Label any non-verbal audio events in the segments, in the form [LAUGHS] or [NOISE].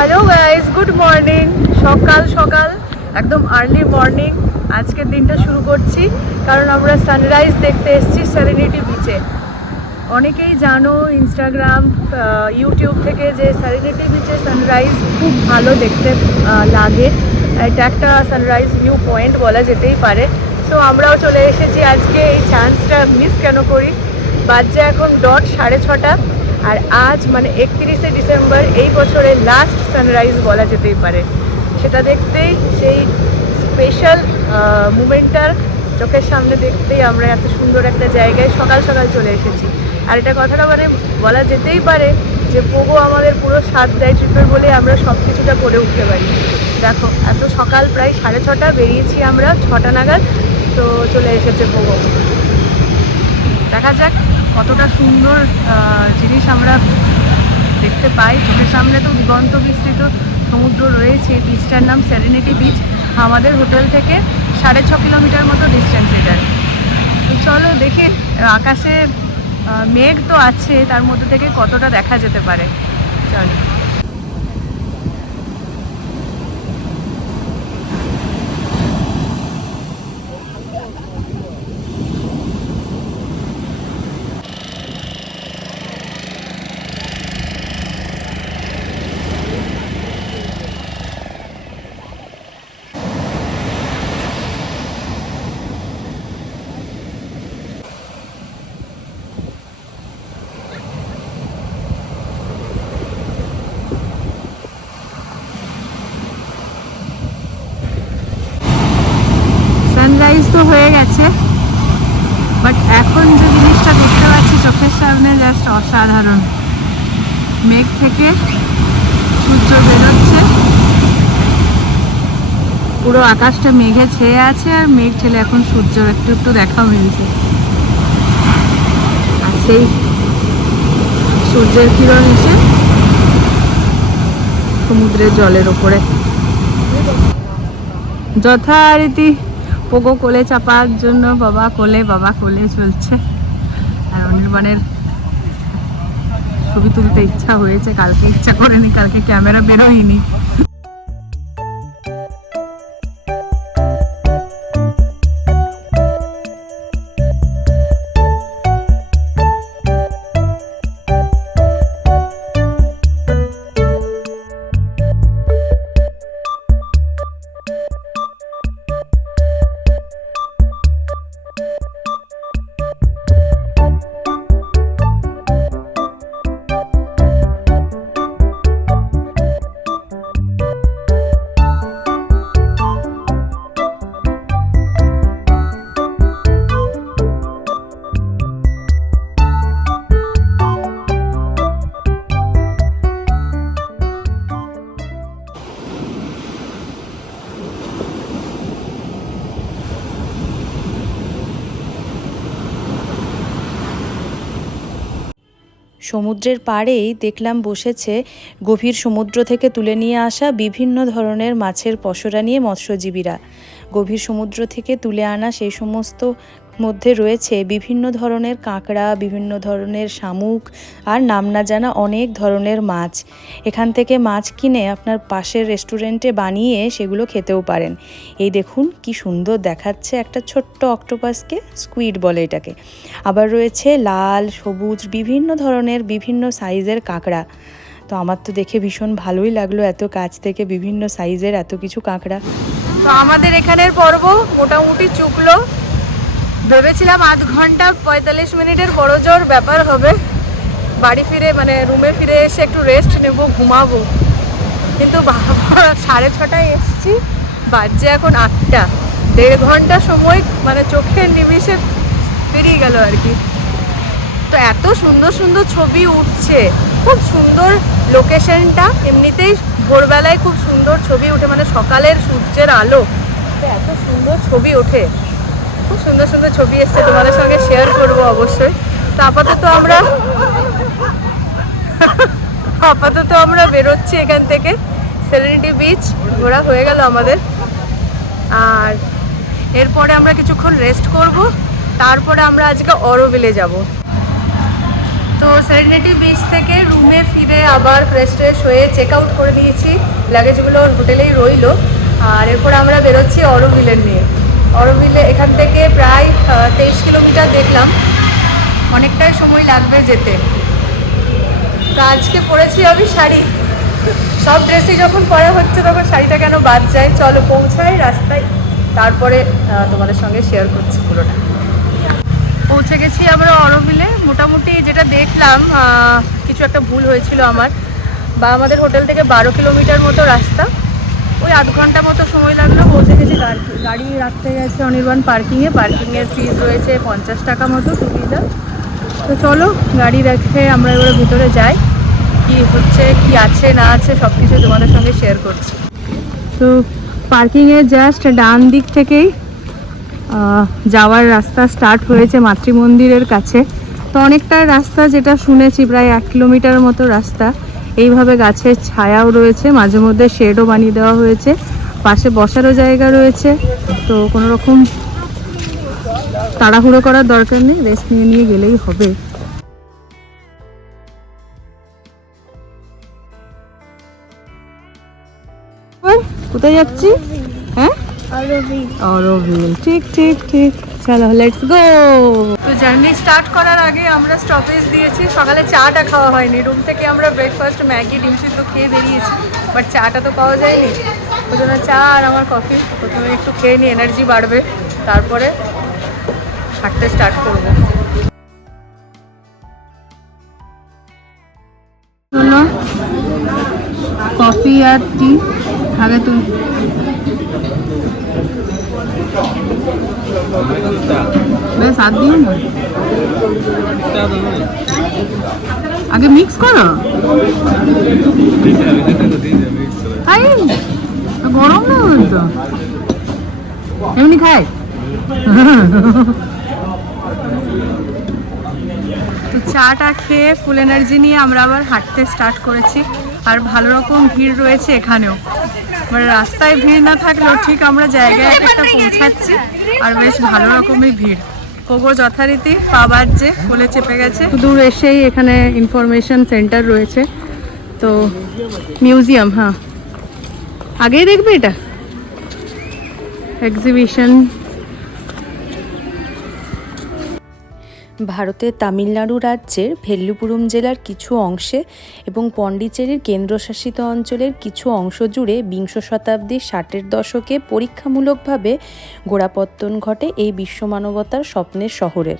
Hello guys good morning সকাল সকাল, একদম আর্লি মর্নিং আজকের দিনটা শুরু করছি, কারণ আমরা সানরাইজ দেখতে এসেছি সেরেনিটি বিচে অনেকেই জানো ইনস্টাগ্রাম ইউটিউব থেকে যে সেরেনিটি বিচে সানরাইজ খুব ভালো দেখতে লাগে। এটা একটা সানরাইজ ভিউ পয়েন্ট বলা যেতেই পারে। সো আমরাও চলে এসেছি আজকে। এই চান্সটা মিস কেন করি? বাজছে এখন ডট সাড়ে ছটা। আর আজ মানে একত্রিশে ডিসেম্বর এই বছরের লাস্ট সানরাইজ বলা যেতেই পারে। সেটা দেখতেই সেই স্পেশাল মুমেন্টটার চোখের সামনে দেখতেই আমরা এত সুন্দর একটা জায়গায় সকাল সকাল চলে এসেছি। আর এটা কথাটা মানে বলা যেতেই পারে যে পোগো আমাদের পুরো সাত দেয় ট্রিপের বলে আমরা সব কিছুটা করে উঠতে পারি। দেখো, এত সকাল প্রায় সাড়ে ছটা, বেরিয়েছি আমরা ছটা নাগাদ, তো চলে এসেছে পোগো। দেখা যাক। কতটা সুন্দর জিনিস আমরা দেখতে পাই। চোখের সামনে তো দিগন্ত বিস্তৃত সমুদ্র রয়েছে বিচটার নাম সেরেনিটি বিচ আমাদের হোটেল থেকে সাড়ে ছ কিলোমিটার মতো ডিস্টেন্স এটার। তো চলো দেখি, আকাশে মেঘ তো আছে, তার মধ্যে থেকে কতটা দেখা যেতে পারে। চলো সানরাইজ গেছে বাট এখন যে জিনিসটা দেখতে পাচ্ছি চোখের সামনে জাস্ট অসাধারণ। মেঘ থেকে সূর্য বেরোচ্ছে। পুরো আকাশটা মেঘে ছেয়ে আছে আর মেঘ ছেলে এখন সূর্য একটু একটু দেখা মিলছে। আর সেই সূর্যের কিরণ এসে সমুদ্রের জলের ওপরে যথারীতি পোগো কোলে চাপার জন্য বাবা কোলে বাবা কোলে চলছে। আর অনির্বাণের ছবি তুলতে ইচ্ছা হয়েছে, কালকে ইচ্ছা করেনি, কালকে ক্যামেরা বেরোয়নি। সমুদ্রের পাড়েই দেখলাম বসেছে গভীর সমুদ্র থেকে তুলে নিয়ে আসা বিভিন্ন ধরনের মাছের পসরা নিয়ে মৎস্যজীবীরা। গভীর সমুদ্র থেকে তুলে আনা সেই সমস্ত মধ্যে রয়েছে বিভিন্ন ধরনের কাঁকড়া, বিভিন্ন ধরনের শামুক আর নাম না জানা অনেক ধরনের মাছ। এখান থেকে মাছ কিনে আপনার পাশের রেস্টুরেন্টে বানিয়ে সেগুলো খেতেও পারেন। এই দেখুন কি সুন্দর দেখাচ্ছে একটা ছোট্ট অক্টোপাসকে স্কুইড বলে এটাকে। আবার রয়েছে লাল, সবুজ, বিভিন্ন ধরনের বিভিন্ন সাইজের কাঁকড়া। তো আমার তো দেখে ভীষণ ভালোই লাগল এত কাছ থেকে বিভিন্ন সাইজের এত কিছু কাঁকড়া। তো আমাদের এখানের পর্ব মোটামুটি চুকলো। ভেবেছিলাম আধ ঘণ্টা পঁয়তাল্লিশ মিনিটের বড়জোর ব্যাপার হবে। বাড়ি ফিরে মানে রুমে ফিরে এসে একটু রেস্ট নেব, ঘুমাবো। কিন্তু সাড়ে ছটায় এসছি বাজছে এখন আটটা। দেড় ঘণ্টা সময় মানে চোখের নিমিষে পেরিয়ে গেল আর কি। তো এত সুন্দর সুন্দর ছবি উঠছে, খুব সুন্দর লোকেশনটা এমনিতেই ভোরবেলায় খুব সুন্দর ছবি ওঠে মানে সকালের সূর্যের আলো। এত সুন্দর ছবি ওঠে। খুব সুন্দর সুন্দর ছবি এসছে, তোমাদের সঙ্গে শেয়ার করব অবশ্যই। তো আপাতত আমরা আপাতত আমরা বেরোচ্ছি এখান থেকে সেলিনিটি বিচ ঘোরা হয়ে গেল আমাদের। আর এরপরে আমরা কিছুক্ষণ রেস্ট করব, তারপরে আমরা আজকে অরোভিলে যাব। তো সেরেনিটি বিচ থেকে রুমে ফিরে আবার ফ্রেশ ট্রেশ হয়ে চেক আউট করে নিয়েছি লাগেজগুলো হোটেলেই রইল। আর এরপর আমরা বেরোচ্ছি অরোভিলের নিয়ে। অরোভিলে এখান থেকে প্রায় তেইশ কিলোমিটার দেখলাম। অনেকটাই সময় লাগবে যেতে। আজকে পরেছি আমি শাড়ি। সব ড্রেসই যখন পরা হচ্ছে তখন শাড়িটা কেন বাদ যায়? চলো পৌঁছাই রাস্তায়। তারপরে তোমাদের সঙ্গে শেয়ার করছি পুরোটা। পৌঁছে গেছি আমরা অরবিলে। মোটামুটি যেটা দেখলাম কিছু একটা ভুল হয়েছিল আমার। বা আমাদের হোটেল থেকে বারো কিলোমিটার মতো রাস্তা। ওই আধ ঘণ্টা মতো সময় লাগল, পৌঁছে গেছি গাড়ি গাড়ি রাখতে গেছে অনির্বাণ পার্কিংয়ে পার্কিংয়ের ফিজ রয়েছে পঞ্চাশ টাকা মতো টু হুইলার তো চলো, গাড়ি রেখে আমরা এবারে ভিতরে যাই, কি হচ্ছে, কি আছে, না আছে সব কিছু তোমাদের সঙ্গে শেয়ার করছি। তো পার্কিংয়ের জাস্ট ডান দিক থেকেই যাওয়ার রাস্তা স্টার্ট হয়েছে মাতৃমন্দিরের কাছে। তো অনেকটা রাস্তা যেটা শুনেছি, প্রায় এক কিলোমিটার মতো রাস্তা। এইভাবে গাছের ছায়াও রয়েছে মাঝে মধ্যে শেডও বানিয়ে দেওয়া হয়েছে পাশে বসারও জায়গা রয়েছে তো কোনো রকম তাড়াহুড়ো করার দরকার নেই রেস্ট নিয়ে নিয়ে গেলেই হবে। কোথায় যাচ্ছি? হ্যাঁ? অরবিল ঠিক ঠিক ঠিক। চলো লেটস গো তো জার্নি স্টার্ট করার আগে আমরা স্টপেজ দিয়েছি। সকালে চাটা খাওয়া হয়নি। রুম থেকে আমরা ব্রেকফাস্ট ম্যাগি, ডিম সিদ্ধ খেয়ে বেরিয়েছি। বাট চাটা তো পাওয়া যায়নি। ওই জন্য চা আর আমার কফি প্রথমে একটু খেয়ে নিই এনার্জি বাড়বে। তারপরে হাঁটতে স্টার্ট করব। কফি আর টি আগে তুই বেশ, হাত দিও না? আগে মিক্স করো। খাই গরম না তো? এমনি খায়? তো চাটা খেয়ে ফুল এনার্জি নিয়ে আমরা আবার হাঁটতে স্টার্ট করেছি। আর ভালো রকম ভিড় রয়েছে এখানেও। মানে রাস্তায় ভিড় না থাকলেও ঠিক আমরা জায়গায় এক একটা পৌঁছাচ্ছি আর বেশ ভালো রকমই ভিড়। কোগো যথারীতি পাবার যে কোলে চেপে গেছে। দূর এসেই এখানে ইনফরমেশন সেন্টার রয়েছে। তো মিউজিয়াম হ্যাঁ। আগেই দেখবে এটা? এক্সিবিশন ভারতের তামিলনাড়ু রাজ্যের ভেল্লুপুরম জেলার কিছু অংশে এবং পণ্ডিচেরির কেন্দ্রশাসিত অঞ্চলের কিছু অংশ জুড়ে বিংশ শতাব্দীর ষাটের দশকে পরীক্ষামূলকভাবে গোড়াপত্তন ঘটে এই বিশ্বমানবতার স্বপ্নের শহরের।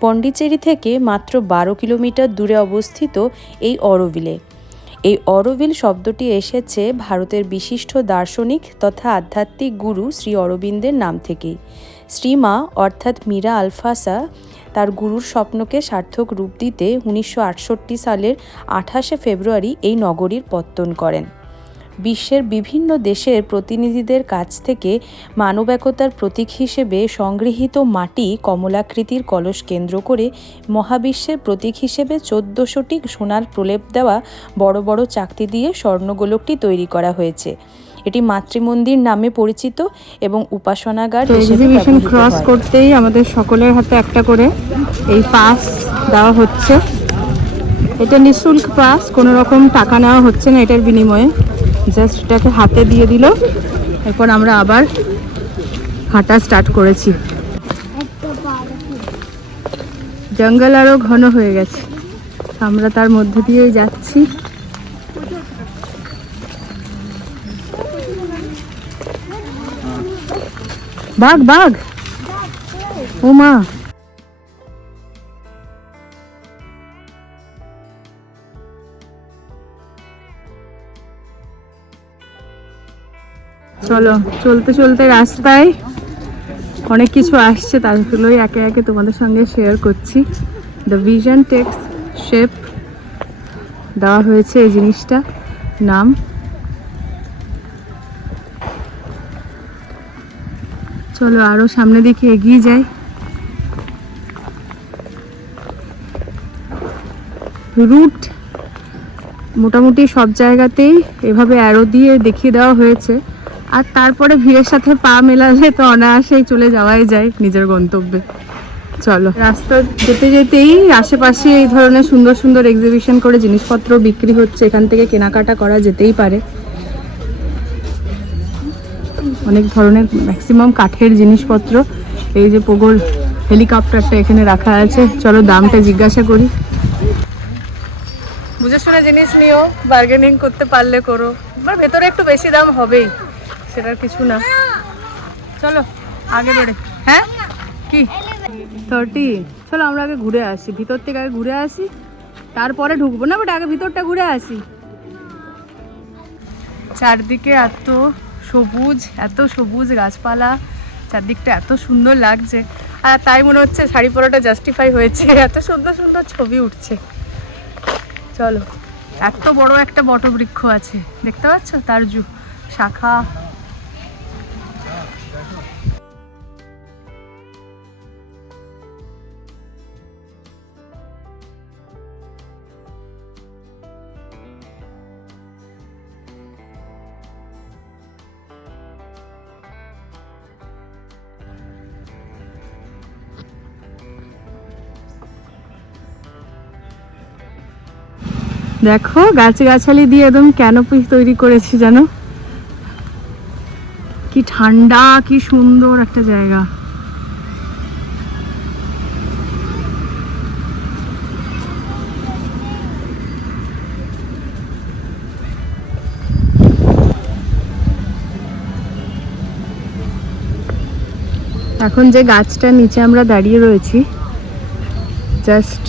পণ্ডিচেরি থেকে মাত্র বারো কিলোমিটার দূরে অবস্থিত এই অরোভিলে এই অরবিল শব্দটি এসেছে ভারতের বিশিষ্ট দার্শনিক তথা আধ্যাত্মিক গুরু শ্রী অরবিন্দের নাম থেকেই। শ্রীমা অর্থাৎ মীরা আলফাসা তার গুরুর স্বপ্নকে সার্থক রূপ দিতে উনিশশো আটষট্টি সালের আঠাশে ফেব্রুয়ারি এই নগরীর পত্তন করেন। বিশ্বের বিভিন্ন দেশের প্রতিনিধিদের কাছ থেকে মানবিকতার প্রতীক হিসেবে সংগৃহীত মাটি কমলাকৃতির কলস কেন্দ্র করে মহাবিশ্বের প্রতীক হিসেবে চোদ্দোশোটি সোনার প্রলেপ দেওয়া বড় বড় চাকতি দিয়ে স্বর্ণগোলকটি তৈরি করা হয়েছে। এটি মাতৃমন্দির নামে পরিচিত এবং উপাসনাগার এক্সিবিশন ক্রস করতেই আমাদের সকলের হাতে একটা করে এই পাস দেওয়া হচ্ছে। এটা নিঃশুল্ক পাস কোনো রকম টাকা নেওয়া হচ্ছে না এটার বিনিময়ে। জাস্ট এটাকে হাতে দিয়ে দিল। এরপর আমরা আবার হাঁটা স্টার্ট করেছি। জঙ্গল আরও ঘন হয়ে গেছে। আমরা তার মধ্যে দিয়েই যাচ্ছি। বাঘ বাঘ। ও মা। চলো, চলতে চলতে রাস্তায় অনেক কিছু আসছে, তারগুলোই একে একে তোমাদের সঙ্গে শেয়ার করছি। দ্য ভিশন টেক্স শেপ দেওয়া হয়েছে এই জিনিসটা, নাম। চলো আরও সামনে দিকে এগিয়ে যাই। রুট মোটামুটি সব জায়গাতেই এভাবে অ্যারো দিয়ে দেখিয়ে দেওয়া হয়েছে। আর তারপরে ভিড়ের সাথে পা মেলালে তো অনায়াসেই চলে যাওয়াই যায় নিজের গন্তব্যে। চলো। রাস্তা যেতে যেতেই আশেপাশে এই ধরনের সুন্দর সুন্দর এক্সিবিশন করে জিনিসপত্র বিক্রি হচ্ছে। এখান থেকে কেনাকাটা করা যেতেই পারে। অনেক ধরনের ম্যাক্সিমাম কাঠের জিনিসপত্র। এই যে পোগোর হেলিকপ্টারটা এখানে রাখা আছে। চলো দামটা জিজ্ঞাসা করি। বুঝে শুনে জিনিস নিও বার্গেনিং করতে পারলে করো। এবার ভেতরে একটু বেশি দাম হবেই সেটার কিছু না। চলো আগে বেড়ে। হ্যাঁ? কি? থার্টি চলো আমরা আগে ঘুরে আসি। ভিতর থেকে আগে ঘুরে আসি। তারপরে ঢুকবো না বাট আগে ভিতরটা ঘুরে আসি। চারদিকে এত সবুজ, এত সবুজ গাছপালা, চারদিকটা এত সুন্দর লাগছে। আর তাই মনে হচ্ছে শাড়ি পরাটা জাস্টিফাই হয়েছে। [LAUGHS] এত সুন্দর সুন্দর ছবি উঠছে। চলো, এত বড় একটা বটবৃক্ষ আছে। দেখতে পাচ্ছ? তার জু শাখা। দেখো, গাছগাছালি দিয়ে একদম ক্যানোপি তৈরি করেছি জানো? কি ঠান্ডা, কি সুন্দর একটা জায়গা। এখন যে গাছটার নিচে আমরা দাঁড়িয়ে রয়েছি জাস্ট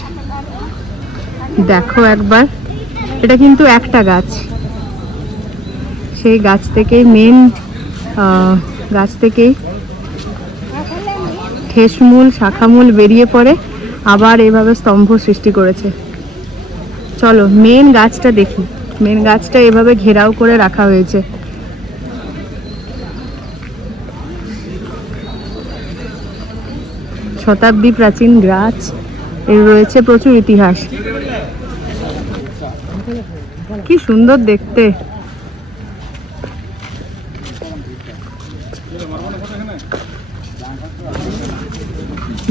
দেখো একবার। এটা কিন্তু একটা গাছ। সেই গাছ থেকেই মেন গাছ থেকেই ঠেসমূল, শাখামূল বেরিয়ে পড়ে, আবার এভাবে স্তম্ভ সৃষ্টি করেছে। চলো মেন গাছটা দেখি। মেন গাছটা এভাবে ঘেরাও করে রাখা হয়েছে। শতাব্দী প্রাচীন গাছ। এর রয়েছে প্রচুর ইতিহাস। কি সুন্দর দেখতে।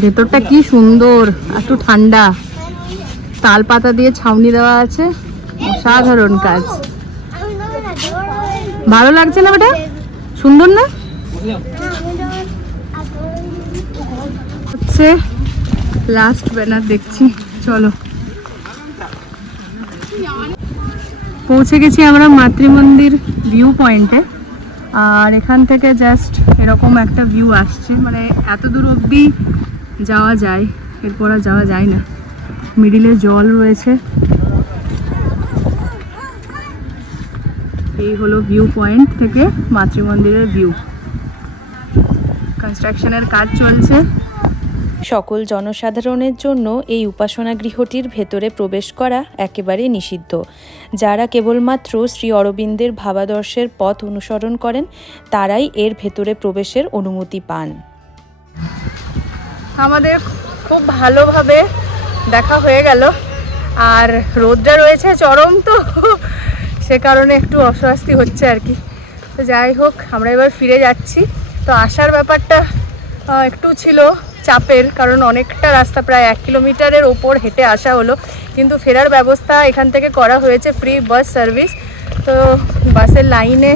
ভেতরটা কি সুন্দর একটু ঠান্ডা। তাল পাতা দিয়ে ছাউনি দেওয়া আছে, অসাধারণ কাজ। ভালো লাগছে না বেটা সুন্দর না? হচ্ছে লাস্ট ব্যানার দেখছি, চলো। পৌঁছে গেছি আমরা মাতৃমন্দির ভিউ পয়েন্টে আর এখান থেকে জাস্ট এরকম একটা ভিউ আসছে। মানে এত দূর অবধি যাওয়া যায়, এরপর আর যাওয়া যায় না। মিডিলে জল রয়েছে। এই হলো ভিউ পয়েন্ট থেকে মাতৃমন্দিরের ভিউ কনস্ট্রাকশনের কাজ চলছে। সকল জনসাধারণের জন্য এই উপাসনা গৃহটির ভেতরে প্রবেশ করা একেবারে নিষিদ্ধ। যারা কেবলমাত্র শ্রী অরবিন্দের ভাবাদর্শের পথ অনুসরণ করেন, তারাই এর ভেতরে প্রবেশের অনুমতি পান। আমাদের খুব ভালোভাবে দেখা হয়ে গেল। আর রোদটা রয়েছে, চরম তো। সে কারণে একটু অস্বস্তি হচ্ছে আর কি। তো যাই হোক, আমরা এবার ফিরে যাচ্ছি। তো আসার ব্যাপারটা একটু ছিল। চাপের, কারণ অনেকটা রাস্তা প্রায় এক কিলোমিটারের ওপর হেঁটে আসা হলো। কিন্তু ফেরার ব্যবস্থা এখান থেকে করা হয়েছে ফ্রি বাস সার্ভিস তো বাসের লাইনে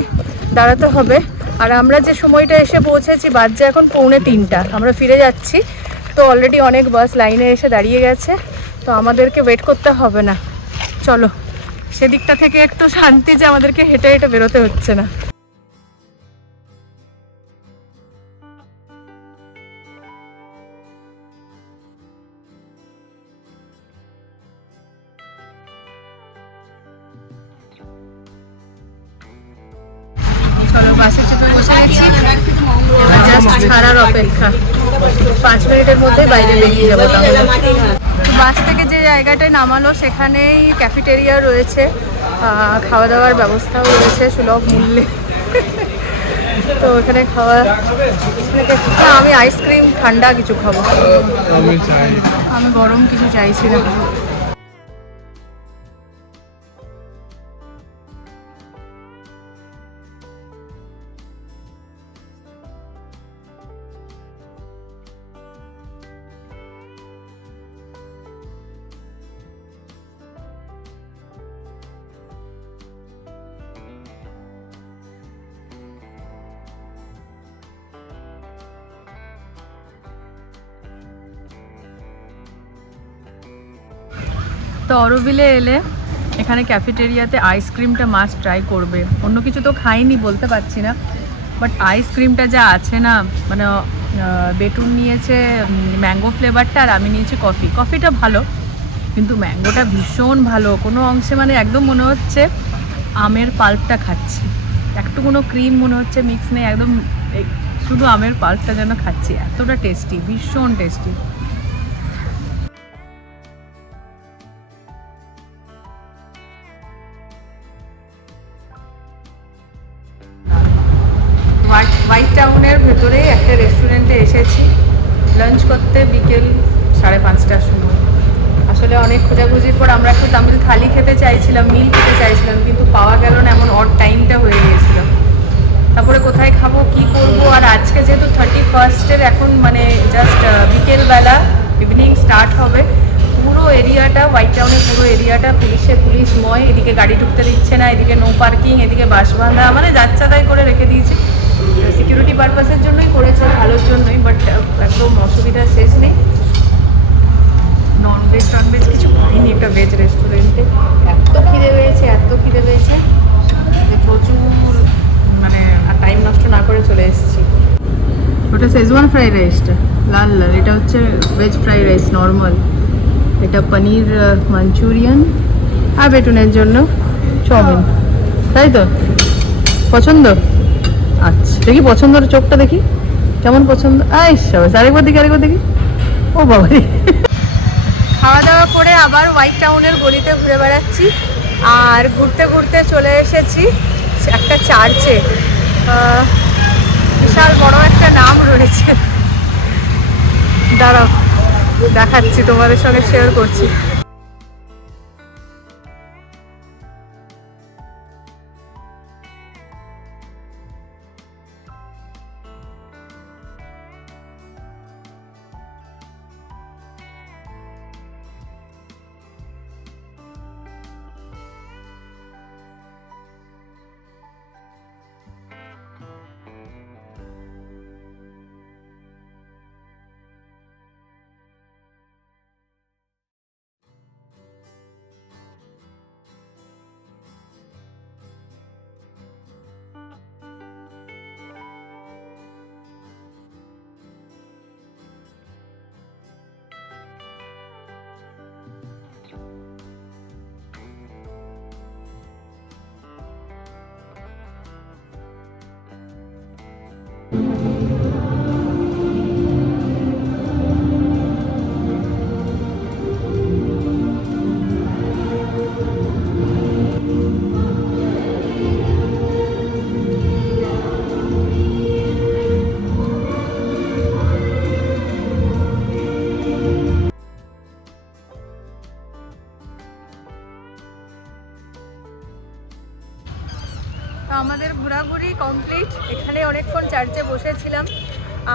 দাঁড়াতে হবে। আর আমরা যে সময়টা এসে পৌঁছেছি, বাজছে এখন পৌনে তিনটা। আমরা ফিরে যাচ্ছি। তো অলরেডি অনেক বাস লাইনে এসে দাঁড়িয়ে গেছে। তো আমাদেরকে ওয়েট করতে হবে না। চলো, সেদিকটা থেকে একটু শান্তি যে আমাদেরকে হেঁটে হেঁটে বেরোতে হচ্ছে না। জাস্ট ছাড়ার অপেক্ষা। পাঁচ মিনিটের মধ্যে বাইরে বেরিয়ে যাব তাহলে। তো বাস থেকে যে জায়গাটায় নামালো সেখানেই ক্যাফেটেরিয়া রয়েছে। খাওয়া দাওয়ার ব্যবস্থাও রয়েছে সুলভ মূল্যে। তো ওখানে খাওয়া আমি আইসক্রিম ঠান্ডা কিছু খাব। আমি গরম কিছু চাইছি তো অরবিলে এলে এখানে ক্যাফেটেরিয়াতে আইসক্রিমটা মাছ ট্রাই করবে। অন্য কিছু তো খাইনি, বলতে পারছি না। বাট আইসক্রিমটা যা আছে না মানে বেটুন নিয়েছে ম্যাঙ্গো ফ্লেভারটা আর আমি নিয়েছি কফি কফিটা ভালো, কিন্তু ম্যাঙ্গোটা ভীষণ ভালো। কোনো অংশে মানে একদম মনে হচ্ছে আমের পাল্পটা খাচ্ছি। একটু কোনো ক্রিম মনে হচ্ছে মিক্স নেই, একদম শুধু আমের পাল্পটা যেন খাচ্ছি। এতটা টেস্টি ভীষণ টেস্টি এরিয়াটা পুলিশে পুলিশময় এদিকে গাড়ি ঢুকতে দিচ্ছে না, এদিকে নো পার্কিং এদিকে বাস বাঁধা মানে যাচ্ছা তাই করে রেখে দিয়েছে। সিকিউরিটি পারপাসের জন্যই করেছে, ভালোর জন্যই বাট একদম অসুবিধা শেষ নেই। নন ভেজ টন ভেজ কিছু খাইনি একটা ভেজ রেস্টুরেন্টে এত খিদে পেয়েছে, এত খিদে পেয়েছে যে প্রচুর মানে আর টাইম নষ্ট না করে চলে এসেছি। ওটা শেজওয়ান ফ্রাইড রাইসটা লাল লাল, এটা হচ্ছে ভেজ ফ্রাইড রাইস নর্মাল এটা পনির মাঞ্চুরিয়ান আর বেটুনের জন্য চাউমিন। তাই তো? পছন্দ? আচ্ছা। দেখি পছন্দর চোখটা দেখি। কেমন পছন্দ? আই সাবাস, আরেকবার দেখি আরেকবার দেখি। ও বাবা খাওয়া দাওয়া করে আবার হোয়াইট টাউনের গলিতে ঘুরে বেড়াচ্ছি। আর ঘুরতে ঘুরতে চলে এসেছি একটা চার্চে। বিশাল বড় একটা নাম রয়েছে। দাঁড়াও। দেখাচ্ছি তোমাদের সঙ্গে শেয়ার করছি। বসেছিলাম।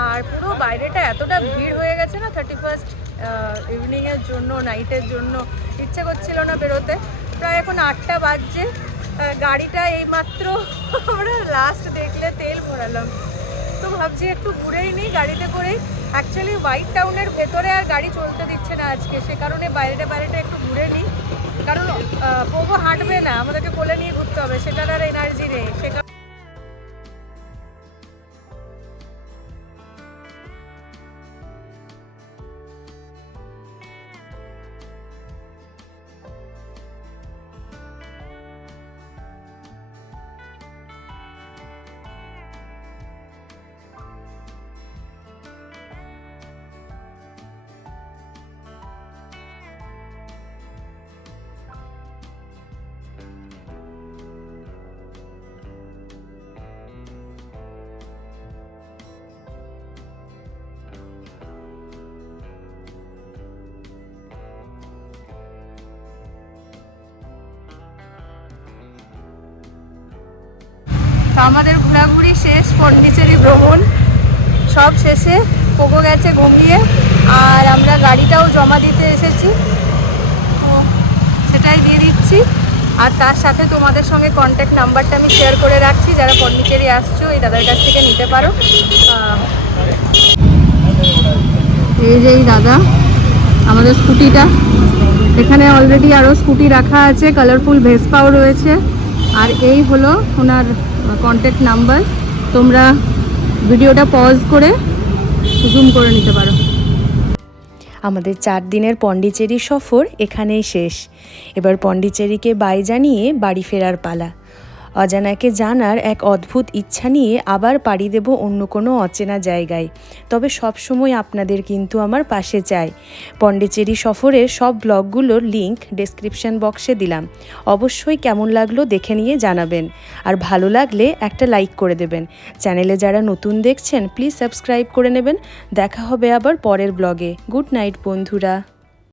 আর পুরো বাইরেটা এতটা ভিড় হয়ে গেছে না থার্টি ফার্স্ট ইভিনিংয়ের জন্য নাইটের জন্য ইচ্ছে করছিল না বেরোতে। প্রায় এখন আটটা বাজছে। গাড়িটা এইমাত্র [LAUGHS] আমরা লাস্ট দেখলে তেল ভরালাম। তো ভাবছি একটু ঘুরেই নিই গাড়িতে করেই। অ্যাকচুয়ালি হোয়াইট টাউনের ভেতরে আর গাড়ি চলতে দিচ্ছে না আজকে। সে কারণে বাইরেটা বাইরেটা একটু ঘুরে নিই। কারণ পোগো হাঁটবে না, আমাদেরকে কোলে নিয়ে ঘুরতে হবে। সেটার আর এনার্জি নেই। সে আমাদের ঘোরাঘুরি শেষ, পন্ডিচেরি ভ্রমণ, সব শেষে পোগো গেছে ঘুমিয়ে, আর আমরা গাড়িটাও জমা দিতে এসেছি। তো সেটাই দিয়ে দিচ্ছি। আর তার সাথে তোমাদের সঙ্গে কন্ট্যাক্ট নাম্বারটা আমি শেয়ার করে রাখছি, যারা পন্ডিচেরি আসছো, এই দাদার কাছ থেকে নিতে পারো। এই যে দাদা, আমাদের স্কুটিটা। এখানে অলরেডি আরও স্কুটি রাখা আছে কালারফুল ভেসপাও রয়েছে। আর এই হলো ওনার কন্ট্যাক্ট নাম্বার তোমরা ভিডিওটা পজ করে জুম করে নিতে পারো। আমাদের চার দিনের পন্ডিচেরি সফর এখানেই শেষ। এবার পন্ডিচেরিকে বাই জানিয়ে বাড়ি ফেরার পালা। অজানাকে জানার এক অদ্ভুত ইচ্ছা নিয়ে আবার পাড়ি দেব অন্য কোনো অচেনা জায়গায়। তবে সব সময় আপনাদের কিন্তু আমার পাশে চাই। পন্ডিচেরি সফরের সব ব্লগগুলোর লিংক ডেসক্রিপশন বক্সে দিলাম। অবশ্যই কেমন লাগল দেখে নিয়ে জানাবেন। আর ভালো লাগলে একটা লাইক করে দেবেন। চ্যানেলে যারা নতুন দেখছেন, প্লিজ সাবস্ক্রাইব করে নেবেন। দেখা হবে আবার পরের ব্লগে। গুড নাইট, বন্ধুরা।